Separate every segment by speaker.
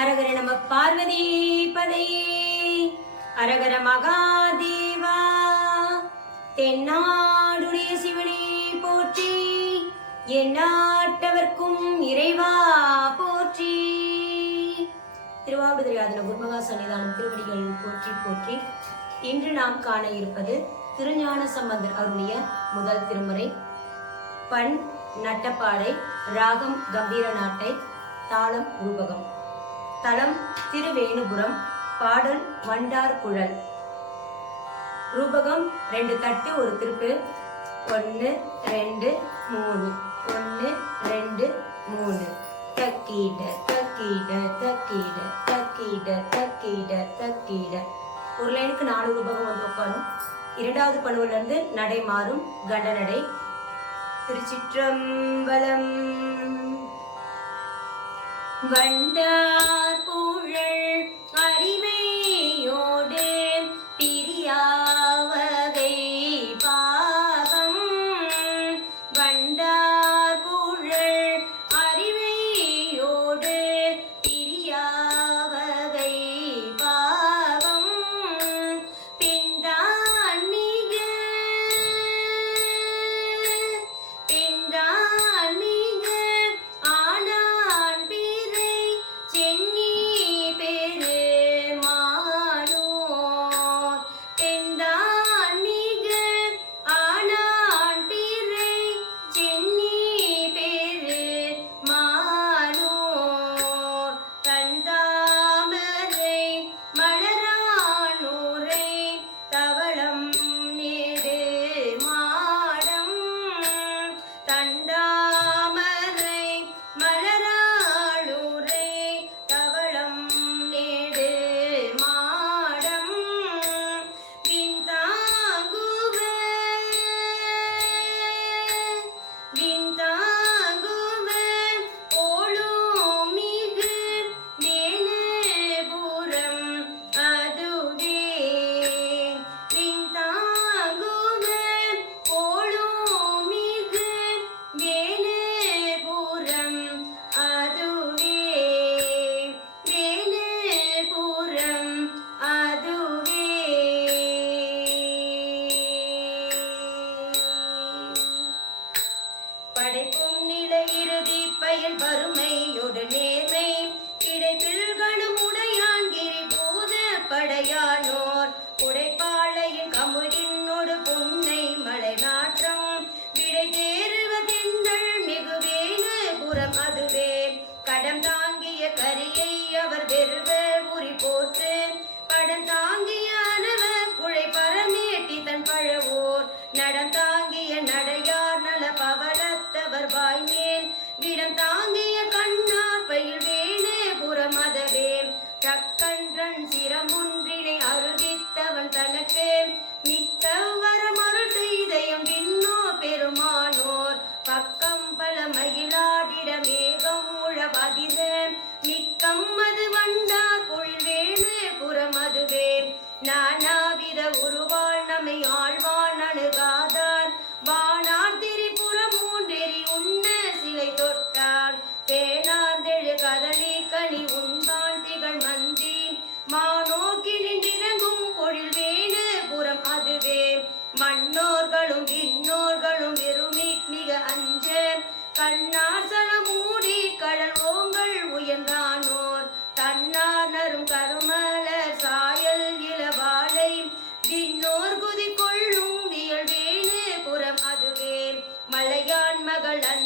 Speaker 1: அரகர நம பார்வதி பதையே. அரகர மகாதேவா தென்னாடுடைய சிவனே போற்றி எந்நாட்டவர்க்கும் இறைவா போற்றி. திருவாவடுதுறையாதன குருமகா சன்னிதானம் திருவடிகள் போற்றி போற்றி. இன்று நாம் காண இருப்பது திருஞான சம்பந்தர் அருளிய முதல் திருமுறை. பண் நட்டப்பாடை ராகம் கம்பீர நாட்டை தாளம் ரூபகம் தலம் திருவேணுபுரம் பாடல் வண்டார் குழல். ரூபகம் ரெண்டு தட்டு ஒரு திருப்பு. ஒன்று ரெண்டு மூணு. ஒன்று ரெண்டு மூணு. தக்கீட தக்கீட தக்கீட தக்கீட தக்கீட தக்கீட. ஒரு லைனுக்கு நாலு ரூபகம் வந்து உட்காரும். இரண்டாவது பணுவிலிருந்து நடை மாறும் கண்ட திருச்சிற்றம்பலம். வண்டார் புழல் கடம் தாங்கிய கரியை அவர் வெறுவர் நானாவித உருவாள் நம்மை ஆழ்வான் அணுகாதார். வானார் திரிபுறம் மூன்றெறி உண்ண சிலை தொட்டார். தேனார்ந்தெழு கதலி கனி உண்பான் திகழ் மந்தி மானோக்கி நின்றிறங்கும் பொழில் வேணு புறம் அதுவே. மன்னோர்களும் விண்ணோர்களும் வெறுமி மிக அஞ்ச கண்ணார் சல மூடி கடல் la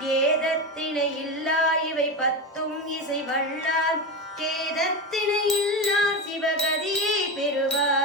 Speaker 1: கேதத்தினை இல்லா இவை பத்தும் இசை வல்லார் கேதத்தினை இல்லா சிவகதியை பெறுவார்.